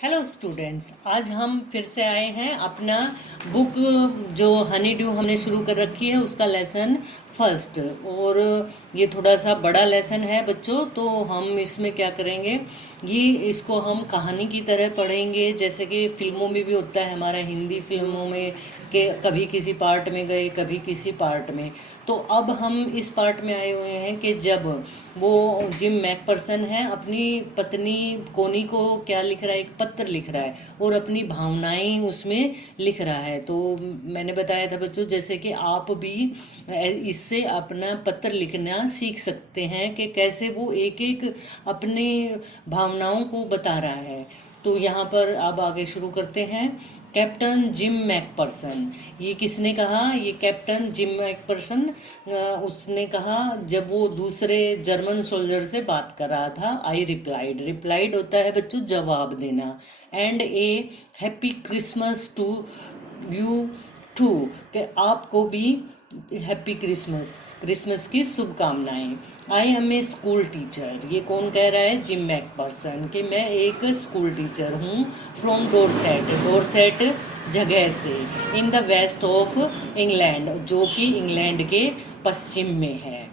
Hello students, आज हम फिर से आए हैं अपना बुक जो हनी ड्यू हमने शुरू कर रखी है उसका लेसन फर्स्ट। और ये थोड़ा सा बड़ा लेसन है बच्चों, तो हम इसमें क्या करेंगे, ये इसको हम कहानी की तरह पढ़ेंगे, जैसे कि फिल्मों में भी होता है हमारा हिंदी फिल्मों में कि कभी किसी पार्ट में गए कभी किसी पार्ट में। तो अब हम इस पार्ट में आए हुए हैं कि जब वो जिम मैकपर्सन है अपनी पत्नी कोनी को क्या लिख रहा है, एक पत्र लिख रहा है और अपनी भावनाएं उसमें लिख रहा है। तो मैंने बताया था बच्चों, जैसे कि आप भी इससे अपना पत्र लिखना सीख सकते हैं कि कैसे वो एक एक अपने भावनाओं को बता रहा है। तो यहाँ पर अब आगे शुरू करते हैं। कैप्टन जिम मैकपर्सन, ये किसने कहा, ये कैप्टन जिम मैकपर्सन उसने कहा जब वो दूसरे जर्मन सोल्जर से बात कर रहा था। आई रिप्लाइड, रिप्लाइड होता है बच्चों जवाब देना। And a happy Christmas to you too, कि आपको भी हैप्पी क्रिसमस, क्रिसमस की शुभकामनाएं। I am a school teacher, ये कौन कह रहा है, जिम मैकपर्सन, कि मैं एक स्कूल टीचर हूँ। फ्रॉम डोरसेट, डोरसेट जगह से, in the west of England, जो कि इंग्लैंड के पश्चिम में है।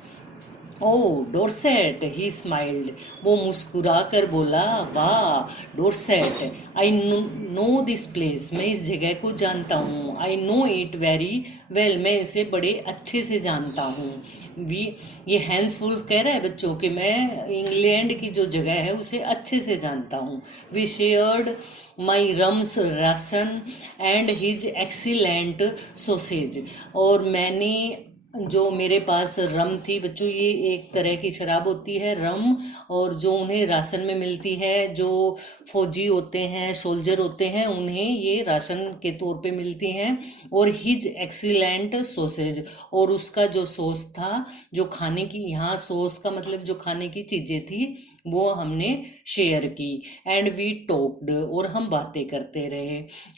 ओह डोरसेट, ही स्माइल्ड, वो मुस्कुरा कर बोला, वाह Dorset, I know this place, मैं इस जगह को जानता हूँ। I know it very well, मैं इसे बड़े अच्छे से जानता हूँ। वी, ये हैंस वुल्फ कह रहा है बच्चों कि मैं इंग्लैंड की जो जगह है उसे अच्छे से जानता हूँ। We shared my rums ration and his excellent sausage, और मैंने जो मेरे पास रम थी बच्चों, ये एक तरह की शराब होती है रम, और जो उन्हें राशन में मिलती है, जो फौजी होते हैं सोल्जर होते हैं उन्हें ये राशन के तौर पे मिलती हैं। और हिज एक्सीलेंट सोसेज, और उसका जो सॉस था, जो खाने की, यहाँ सॉस का मतलब जो खाने की चीज़ें थी वो हमने शेयर की। एंड वी टॉक्ड, और हम बातें करते रहे।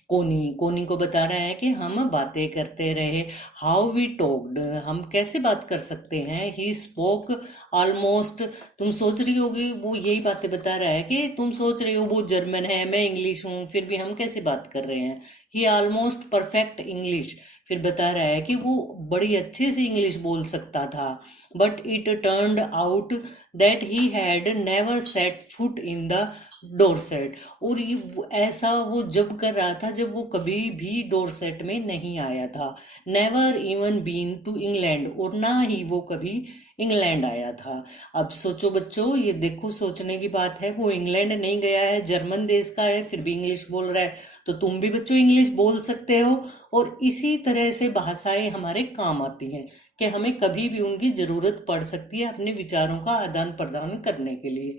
कोनी, कोनी को बता रहा है कि हम बातें करते रहे। हाउ वी टॉक्ड, हम कैसे बात कर सकते हैं। ही स्पोक ऑलमोस्ट, तुम सोच रही होगी वो यही बातें बता रहा है कि तुम सोच रही हो वो जर्मन है मैं इंग्लिश हूँ, फिर भी हम कैसे बात कर रहे हैं। ही ऑलमोस्ट परफेक्ट इंग्लिश, फिर बता रहा है कि वो बड़ी अच्छे से इंग्लिश बोल सकता था। But it turned out that he had never set foot in the Dorset, और ये ऐसा वो जब कर रहा था जब वो कभी भी डोरसेट में नहीं आया था। Never even been to England, और ना ही वो कभी इंग्लैंड आया था। अब सोचो बच्चों, ये देखो सोचने की बात है, वो इंग्लैंड नहीं गया है, जर्मन देश का है, फिर भी इंग्लिश बोल रहा है। तो तुम भी बच्चों इंग्लिश बोल सकते हो, और इसी तरह से भाषाएं हमारे काम आती हैं कि हमें कभी भी उनकी ज़रूरत पड़ सकती है अपने विचारों का आदान प्रदान करने के लिए।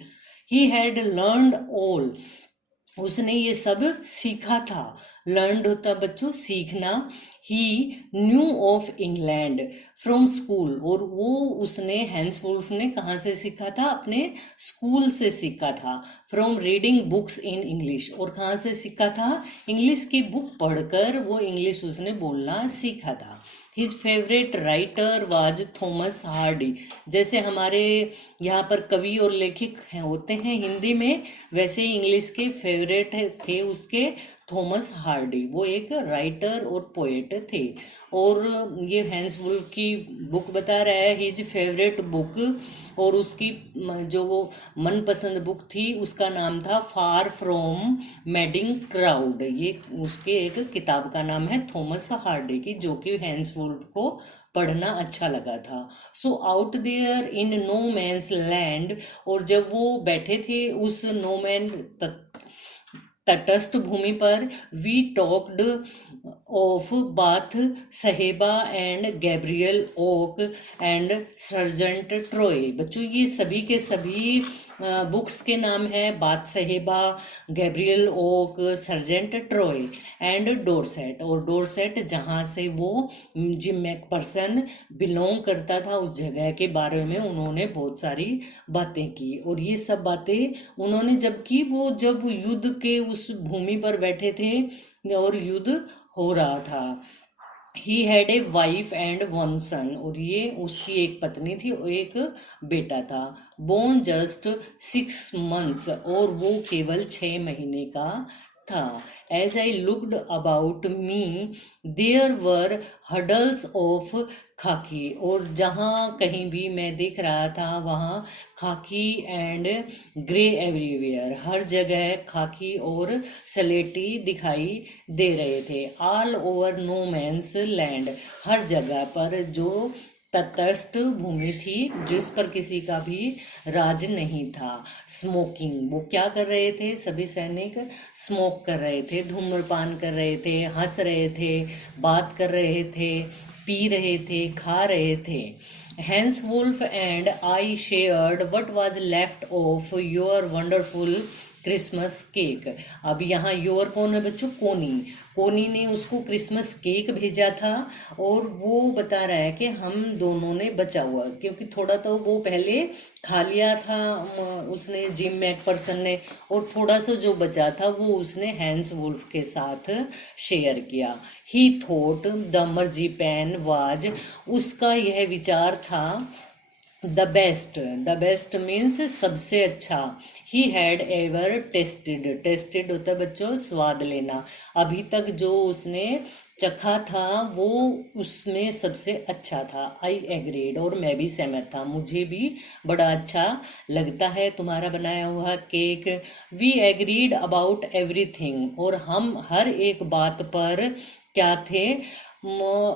ही हैड लर्नड ऑल, उसने ये सब सीखा था। लर्नड होता बच्चों सीखना। He knew of England from school, और वो उसने हैंस वुल्फ ने कहाँ से सीखा था, अपने स्कूल से सीखा था। From reading books in English, और कहाँ से सीखा था, इंग्लिश की बुक पढ़कर वो इंग्लिश उसने बोलना सीखा था। His favourite writer was Thomas Hardy, जैसे हमारे यहाँ पर कवि और लेखक होते हैं हिंदी में, वैसे ही इंग्लिश के फेवरेट थे उसके थॉमस हार्डी, वो एक राइटर और पोएट थे। और ये हैंस वुल्फ की बुक बता रहा है, हिज फेवरेट बुक, और उसकी जो वो मनपसंद बुक थी उसका नाम था फार फ्रॉम मैडिंग क्राउड, ये उसके एक किताब का नाम है थॉमस हार्डी की, जो कि हैंस वुल्फ को पढ़ना अच्छा लगा था। So out there in no man's land, और जब वो बैठे थे उस नो मैन तटस्थ भूमि पर, we talked of Bathsheba and Gabriel Oak and Sergeant Troy. बच्चों ये सभी के सभी बुक्स के नाम है, Bathsheba, Gabriel Oak, Sergeant Troy and Dorset, और डोरसेट जहाँ से वो जिम मैकपर्सन बिलोंग करता था उस जगह के बारे में उन्होंने बहुत सारी बातें की। और ये सब बातें उन्होंने जब की, वो जब युद्ध के उस भूमि पर बैठे थे और युद्ध हो रहा था। He had a wife and one son, और ये उसकी एक पत्नी थी और एक बेटा था। बोर्न जस्ट 6 months, और वो केवल 6 महीने का था। As I looked about me there were huddles of khaki, और जहाँ कहीं भी मैं देख रहा था वहाँ खाकी एंड ग्रे एवरीवेयर, हर जगह खाकी और सलेटी दिखाई दे रहे थे। All over no man's land, हर जगह पर जो तटस्थ भूमि थी जिस पर किसी का भी राज नहीं था। स्मोकिंग, वो क्या कर रहे थे, सभी सैनिक स्मोक कर रहे थे, धूम्रपान कर रहे थे, हंस रहे थे, बात कर रहे थे, पी रहे थे, खा रहे थे। Hans Wolf and I shared what was left of your wonderful Christmas cake. अब यहाँ योर कौन है बच्चों, कोनी। कोनी ने उसको क्रिसमस केक भेजा था, और वो बता रहा है कि हम दोनों ने बचा हुआ, क्योंकि थोड़ा तो वो पहले खा लिया था उसने, जिम मैकपर्सन ने, और थोड़ा सा जो बचा था वो उसने हैंस वुल्फ के साथ शेयर किया। ही थॉट द मर्जीपैन वाज, उसका यह विचार था, द बेस्ट मीन्स सबसे अच्छा। He had ever tested, tested होता है बच्चों स्वाद लेना, अभी तक जो उसने चखा था वो उसमें सबसे अच्छा था। आई एग्रीड, और मैं भी सहमत था, मुझे भी बड़ा अच्छा लगता है तुम्हारा बनाया हुआ cake. We agreed about everything, और हम हर एक बात पर क्या थे,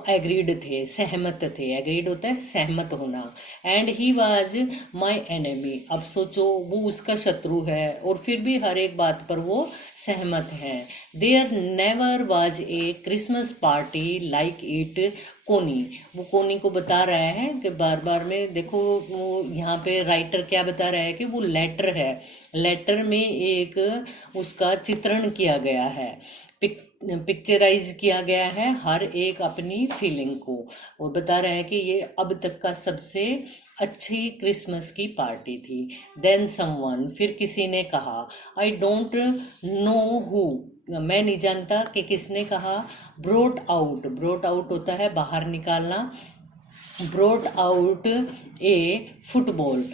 एग्रीड थे, सहमत थे। एग्रीड होता है सहमत होना। And he was my enemy, अब सोचो वो उसका शत्रु है और फिर भी हर एक बात पर वो सहमत है। There never was a Christmas party like it Connie, वो कोनी को बता रहा है कि बार बार में देखो, वो यहाँ पे राइटर क्या बता रहा है कि वो लेटर है, लेटर में एक उसका चित्रण किया गया है, पिक्चराइज किया गया है हर एक अपनी फीलिंग को, और बता रहा है कि ये अब तक का सबसे अच्छी क्रिसमस की पार्टी थी। देन समवन, फिर किसी ने कहा, आई डोंट नो हु, मैं नहीं जानता कि किसने कहा। ब्रोट आउट, ब्रोट आउट होता है बाहर निकालना, ब्रोट आउट ए फुटबॉल,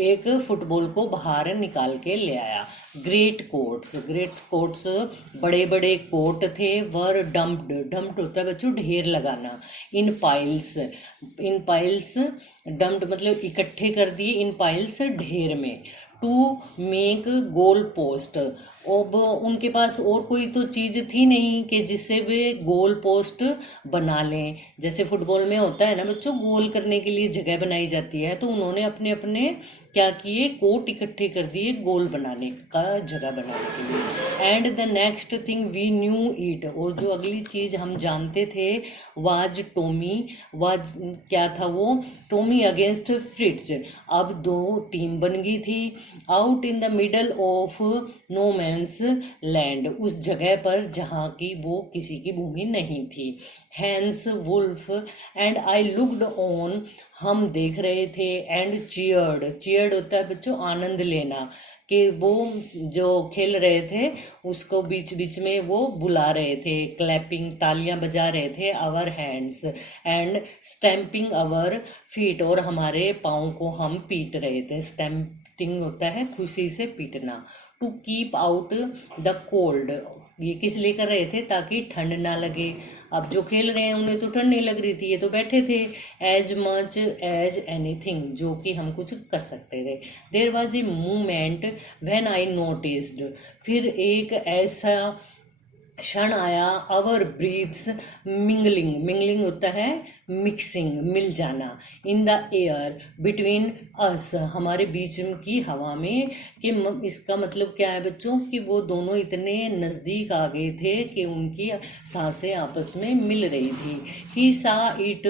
एक फुटबॉल को बाहर निकाल के ले आया। ग्रेट कोट्स, ग्रेट कोट्स बड़े बड़े कोट थे। वर डम्प्ड, डम्प्ड होता है बच्चों ढेर लगाना। इन पाइल्स, इन पाइल्स डम्प्ड मतलब इकट्ठे कर दिए, इन पाइल्स ढेर में। टू मेक गोल पोस्ट, अब उनके पास और कोई तो चीज़ थी नहीं कि जिससे वे गोल पोस्ट बना लें, जैसे फुटबॉल में होता है ना बच्चों, गोल करने के लिए जगह बनाई जाती है, तो उन्होंने अपने अपने क्या किए, कोट इकट्ठे कर दिए गोल बनाने का जगह बनाने के लिए। And the next thing we knew it, और जो अगली चीज़ हम जानते थे, वाज टॉमी, वाज क्या था वो, टॉमी अगेंस्ट फ्रिट्ज। अब दो टीम बन गई थी। Out in the middle of no man's land, उस जगह पर जहाँ की वो किसी की भूमि नहीं थी। Hans Wolf and I looked on, हम देख रहे थे। एंड चीयर्ड, चीयर्ड होता है बच्चों आनंद लेना, कि वो जो खेल रहे थे उसको बीच बीच में वो बुला रहे थे, क्लैपिंग तालियां बजा रहे थे। Our hands and stamping our feet, और हमारे पाँव को हम पीट रहे थे। स्टैम्पिंग होता है खुशी से पीटना। To keep out the cold, ये किस लिए कर रहे थे, ताकि ठंड ना लगे। अब जो खेल रहे हैं उन्हें तो ठंड नहीं लग रही थी, ये तो बैठे थे। एज मच एज एनीथिंग, जो कि हम कुछ कर सकते थे। There was a moment when I noticed, फिर एक ऐसा क्षण आया। आवर ब्रीथ्स मिंगलिंग, मिंगलिंग होता है मिक्सिंग, मिल जाना। In the air between us, हमारे बीच की हवा में, कि इसका मतलब क्या है बच्चों, कि वो दोनों इतने नज़दीक आ गए थे कि उनकी सांसें आपस में मिल रही थी। ही सा इट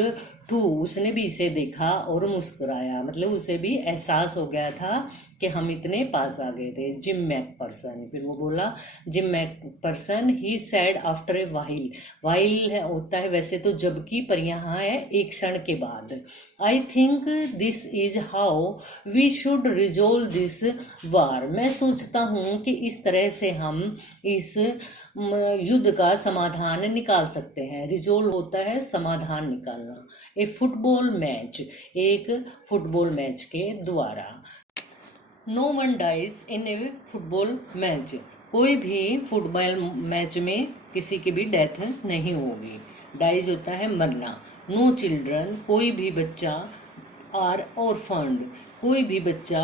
टू, उसने भी इसे देखा और मुस्कुराया, मतलब उसे भी एहसास हो गया था कि हम इतने पास आ गए थे। जिम मैकपर्सन, फिर वो बोला Jim McPherson he said after a while, while है होता है वैसे तो जबकि, पर यहाँ है एक क्षण के बाद। I think this is how we should resolve this war, मैं सोचता हूँ कि इस तरह से हम इस युद्ध का समाधान निकाल सकते हैं। रिजोल्व होता है समाधान निकालना। ए फुटबॉल मैच, एक फुटबॉल मैच के द्वारा। No one dies in a football match, कोई भी फुटबॉल मैच में किसी की भी डेथ नहीं होगी। डाइज होता है मरना। नो चिल्ड्रन, कोई भी बच्चा, आर ऑर्फन्ड, कोई भी बच्चा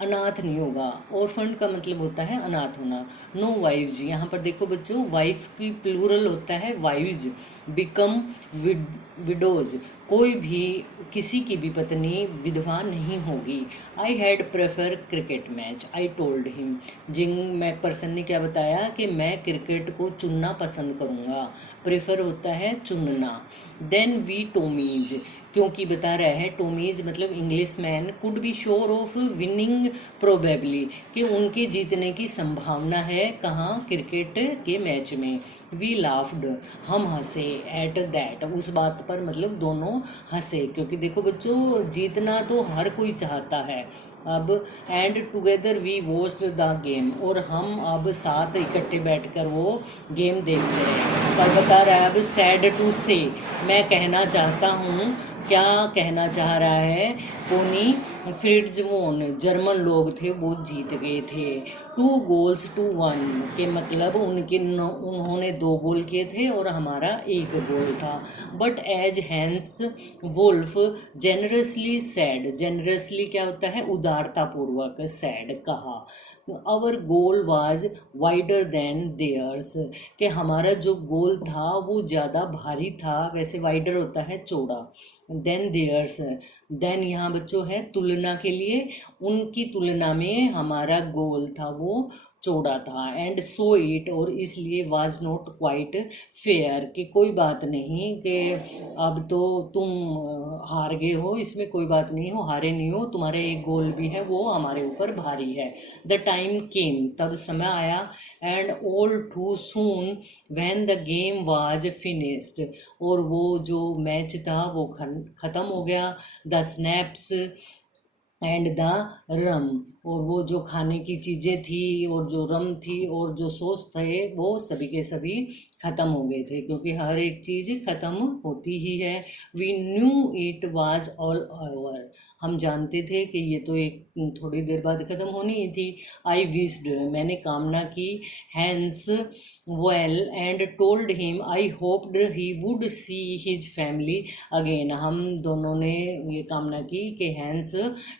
अनाथ नहीं होगा। ऑर्फन्ड का मतलब होता है अनाथ होना। नो वाइव्स, यहाँ पर देखो बच्चों, वाइफ की प्लूरल होता है वाइव्स। बिकम विडोज, कोई भी किसी की भी पत्नी विधवा नहीं होगी। I had prefer cricket match, I told him, Jim McPherson ने क्या बताया कि मैं क्रिकेट को चुनना पसंद करूँगा। प्रेफर होता है चुनना। देन वी टोमीज, क्योंकि बता रहा है टोमीज मतलब English man, could be sure of winning probably, कि उनके जीतने की संभावना है कहाँ, क्रिकेट के मैच में। वी लाफ्ड, हम हंसे, एट दैट, उस बात पर, मतलब दोनों हंसे, क्योंकि देखो बच्चों जीतना तो हर कोई चाहता है। अब and together we watched the game, और हम अब साथ इकट्ठे बैठकर वो गेम देखते रहे। पर बता रहा है अब सैड टू से, मैं कहना चाहता हूँ, क्या कहना चाह रहा है, कोनी फ्रिट्ज वोन, जर्मन लोग थे वो जीत गए थे। 2-1 के मतलब उन्होंने 2 गोल किए थे और हमारा 1 गोल था। But as Hans Wolf generously said, generously क्या होता है उदारतापूर्वक, सैड कहा। Our goal was wider than theirs, कि हमारा जो गोल था वो ज़्यादा भारी था, वैसे वाइडर होता है चौड़ा। देन देयर्स, देन यहाँ बच्चों है तुलना के लिए, उनकी तुलना में हमारा गोल था वो चौड़ा था। एंड सो इट, और इसलिए वाज नॉट क्वाइट फेयर, कि कोई बात नहीं कि अब तो तुम हार गए हो, इसमें कोई बात नहीं हो, हारे नहीं हो, तुम्हारा 1 गोल भी है वो हमारे ऊपर भारी है। द टाइम केम, तब समय आया, and all too soon when the game was finished, और वो जो मैच था वो ख़त्म हो गया। द स्नैप्स एंड द रम, और वो जो खाने की चीज़ें थी और जो रम थी और जो सॉस थे वो सभी के सभी ख़त्म हो गए थे, क्योंकि हर एक चीज़ ख़त्म होती ही है। We knew it was all over, हम जानते थे कि ये तो एक थोड़ी देर बाद ख़त्म होनी ही थी। आई विश्ड, मैंने कामना की। Hans well and told him I hoped he would see his family again, हम दोनों ने ये कामना की कि हैंस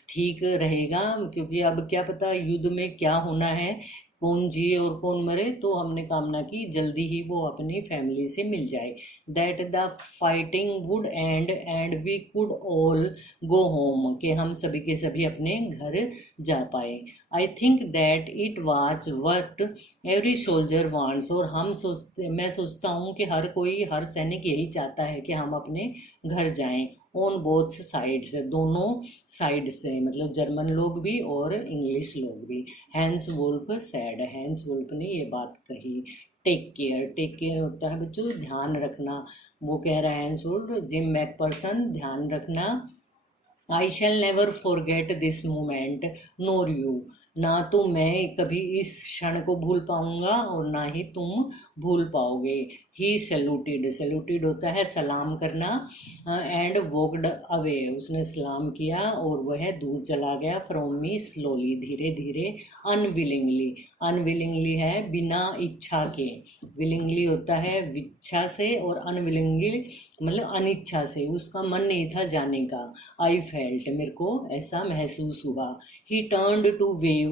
ठीक रहेगा, क्योंकि अब क्या पता युद्ध में क्या होना है, कौन जिए और कौन मरे, तो हमने कामना की जल्दी ही वो अपनी फैमिली से मिल जाए। That the fighting would end we could all go home, कि हम सभी के सभी अपने घर जा पाए। I think that it was what every soldier wants, और मैं सोचता हूँ कि हर कोई, हर सैनिक यही चाहता है कि हम अपने घर जाएं। ऑन बोथ साइड्स, दोनों साइड से, मतलब जर्मन लोग भी और इंग्लिश लोग भी। Hans Wolf said, Hans Wolf ने ये बात कही। टेक केयर, टेक केयर होता है बच्चों ध्यान रखना, वो कह रहा है हैंस वुल्फ, जिम मैकपर्सन ध्यान रखना। I shall never forget this moment nor you, ना तो मैं कभी इस क्षण को भूल पाऊंगा और ना ही तुम भूल पाओगे। ही सैल्यूटेड, सैल्यूटेड होता है सलाम करना। एंड वॉकड अवे, उसने सलाम किया और वह दूर चला गया। फ्रॉम मी स्लोली, धीरे धीरे। अनविलिंगली, अनविलिंगली है बिना इच्छा के, विलिंगली होता है इच्छा से, और अनविलिंगली मतलब अनिच्छा से, उसका मन नहीं था जाने का। आई फेल्ट, मेरे को ऐसा महसूस हुआ। He turned to wave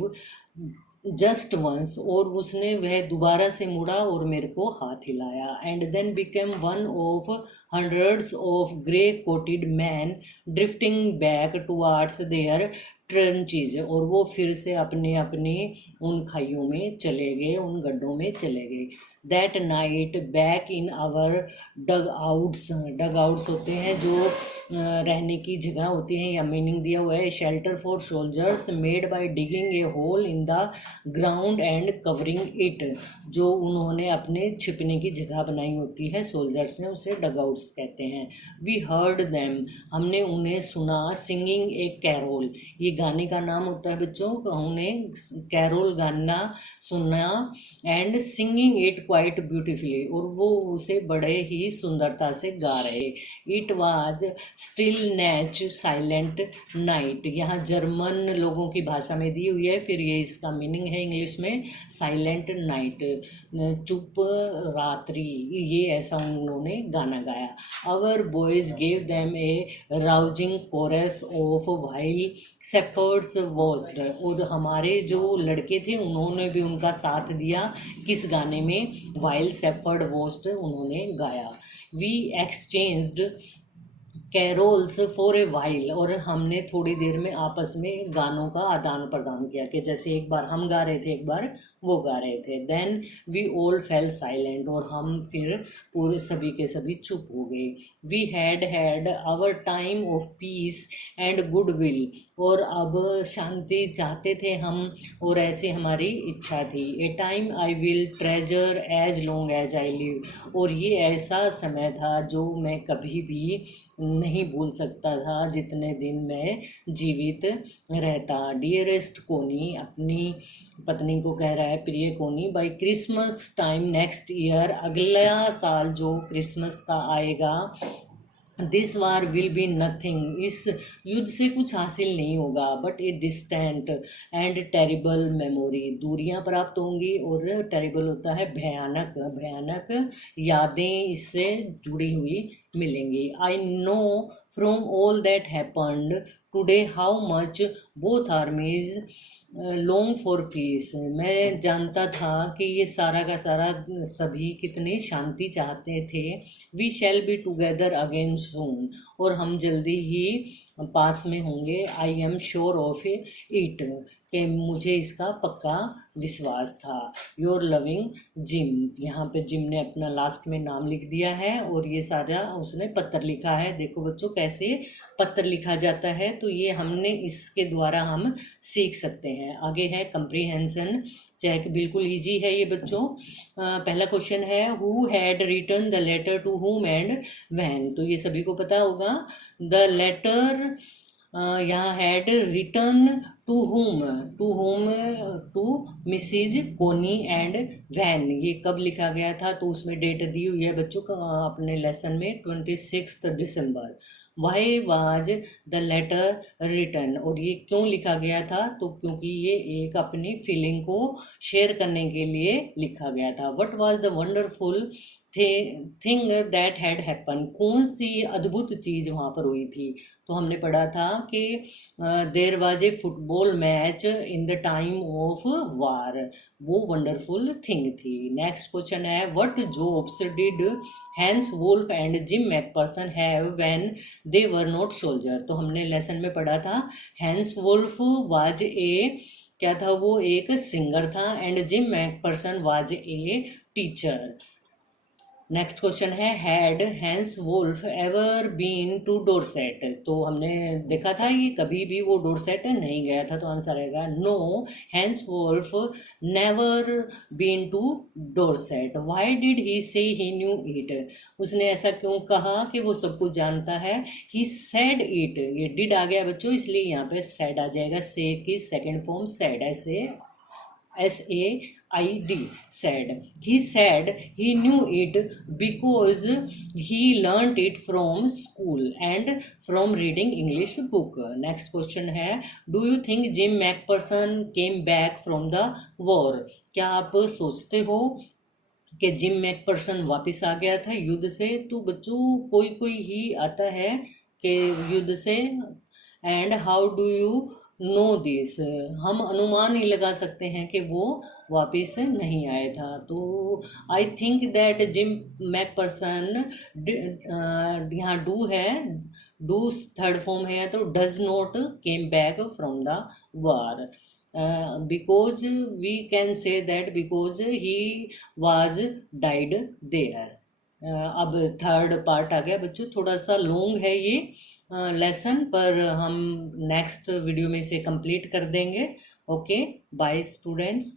just once, और उसने वह दोबारा से मुड़ा और मेरे को हाथ हिलाया। And then became one of hundreds of grey coated men drifting back towards their trenches, और वो फिर से अपने अपने उन खाइयों में चले गए, उन गड्ढों में चले गए। That night back in our dugouts, dugouts होते हैं जो रहने की जगह होती है, या मीनिंग दिया हुआ है shelter for soldiers made by digging a hole in the ground and covering it, जो उन्होंने अपने छिपने की जगह बनाई होती है सोल्जर्स ने, उसे डगआउट्स कहते हैं। वी हर्ड देम, हमने उन्हें सुना, सिंगिंग ए कैरोल, ये गाने का नाम होता है बच्चों, उन्हें कैरोल गाना सुना, and singing it quite beautifully, और वो उसे बड़े ही सुंदरता से गा रहे। It was Stille Nacht Silent Night, यहाँ जर्मन लोगों की भाषा में दी हुई है, फिर ये इसका मीनिंग है इंग्लिश में साइलेंट नाइट, चुप रात्रि, ये ऐसा उन्होंने गाना गाया। Our boys gave them a rousing chorus of while shepherds watched, और हमारे जो लड़के थे उन्होंने भी उनका साथ दिया किस गाने में, वाइल शेफर्ड वॉस्ड उन्होंने गाया। We exchanged carols for a while, और हमने थोड़ी देर में आपस में गानों का आदान प्रदान किया, कि जैसे एक बार हम गा रहे थे एक बार वो गा रहे थे। Then we all fell silent, और हम फिर पूरे सभी के सभी चुप हो गए। We had our time of peace and good will, और अब शांति चाहते थे हम, और ऐसे हमारी इच्छा थी। A time I will treasure as long as I live, और ये ऐसा समय था जो मैं कभी भी नहीं भूल सकता था जितने दिन मैं जीवित रहता। डियरेस्ट कोनी, अपनी पत्नी को कह रहा है प्रिय Connie, by Christmas time next year, अगला साल जो क्रिसमस का आएगा, this war will be nothing, इस युद्ध से कुछ हासिल नहीं होगा, but a distant and terrible memory, दूरियां प्राप्त होंगी, और टेरिबल होता है भयानक, भयानक यादें इससे जुड़ी हुई मिलेंगी। I know from all that happened today how much both आर्मीज long for piece, मैं जानता था कि ये सारा का सारा सभी कितनी शांति चाहते थे। We shall be together again soon, और हम जल्दी ही पास में होंगे। I am sure of it, कि मुझे इसका पक्का विश्वास था। योर लविंग जिम, यहाँ पे जिम ने अपना लास्ट में नाम लिख दिया है, और ये सारा उसने पत्र लिखा है। देखो बच्चों कैसे पत्र लिखा जाता है, तो ये हमने इसके द्वारा हम सीख सकते हैं। आगे है कंप्रीहेंशन चेक, बिल्कुल इजी है ये बच्चों। पहला क्वेश्चन है who had written the letter to whom and when, तो ये सभी को पता होगा। द लेटर यहाँ had return to whom, to Mrs Connie and van, ये कब लिखा गया था, तो उसमें डेट दी हुई है बच्चों का अपने लेसन में 26 दिसंबर। Why was the letter return, और ये क्यों लिखा गया था, तो क्योंकि ये एक अपनी फीलिंग को शेयर करने के लिए लिखा गया था। What was the wonderful thing that had happen, कौन सी अद्भुत चीज़ वहाँ पर हुई थी, तो हमने पढ़ा था कि there was a football match in the time of war, वो वंडरफुल थिंग थी। नेक्स्ट क्वेश्चन है what jobs did Hans Wolf and Jim McPherson have when they were not soldier, तो हमने लेसन में पढ़ा था हैंस वुल्फ वाज ए, क्या था वो, एक सिंगर था, and Jim McPherson was a teacher. Next question है had Hans Wolf ever been to Dorset, तो हमने देखा था ये कभी भी वो डोरसेट नहीं गया था, तो आंसर रहेगा no, Hans Wolf never been to Dorset. Why did he say he knew it, उसने ऐसा क्यों कहा कि वो सब कुछ जानता है। ही सेड इट, ये डिड आ गया बच्चों, इसलिए यहाँ पे सेड आ जाएगा, से की सेकेंड फॉर्म सेड, ऐसे SAID, said. He said he knew it because he learnt it from school and from reading English book. Next question है do you think Jim McPherson came back from the war? क्या आप सोचते हो कि gym McPherson वापस आ गया था युद्ध से? तो बच्चों कोई कोई ही आता है कि युद्ध से। And how do you know this, हम अनुमान ही लगा सकते हैं कि वो वापस नहीं आया था। तो आई थिंक दैट जिम मैकपर्सन, यहाँ डू है, डू थर्ड फॉर्म है, तो does not came back from the war, because we can say that because he was died there. अब थर्ड पार्ट आ गया बच्चों, थोड़ा सा लॉन्ग है ये लेसन, पर हम नेक्स्ट वीडियो में इसे कंप्लीट कर देंगे। Okay, bye students.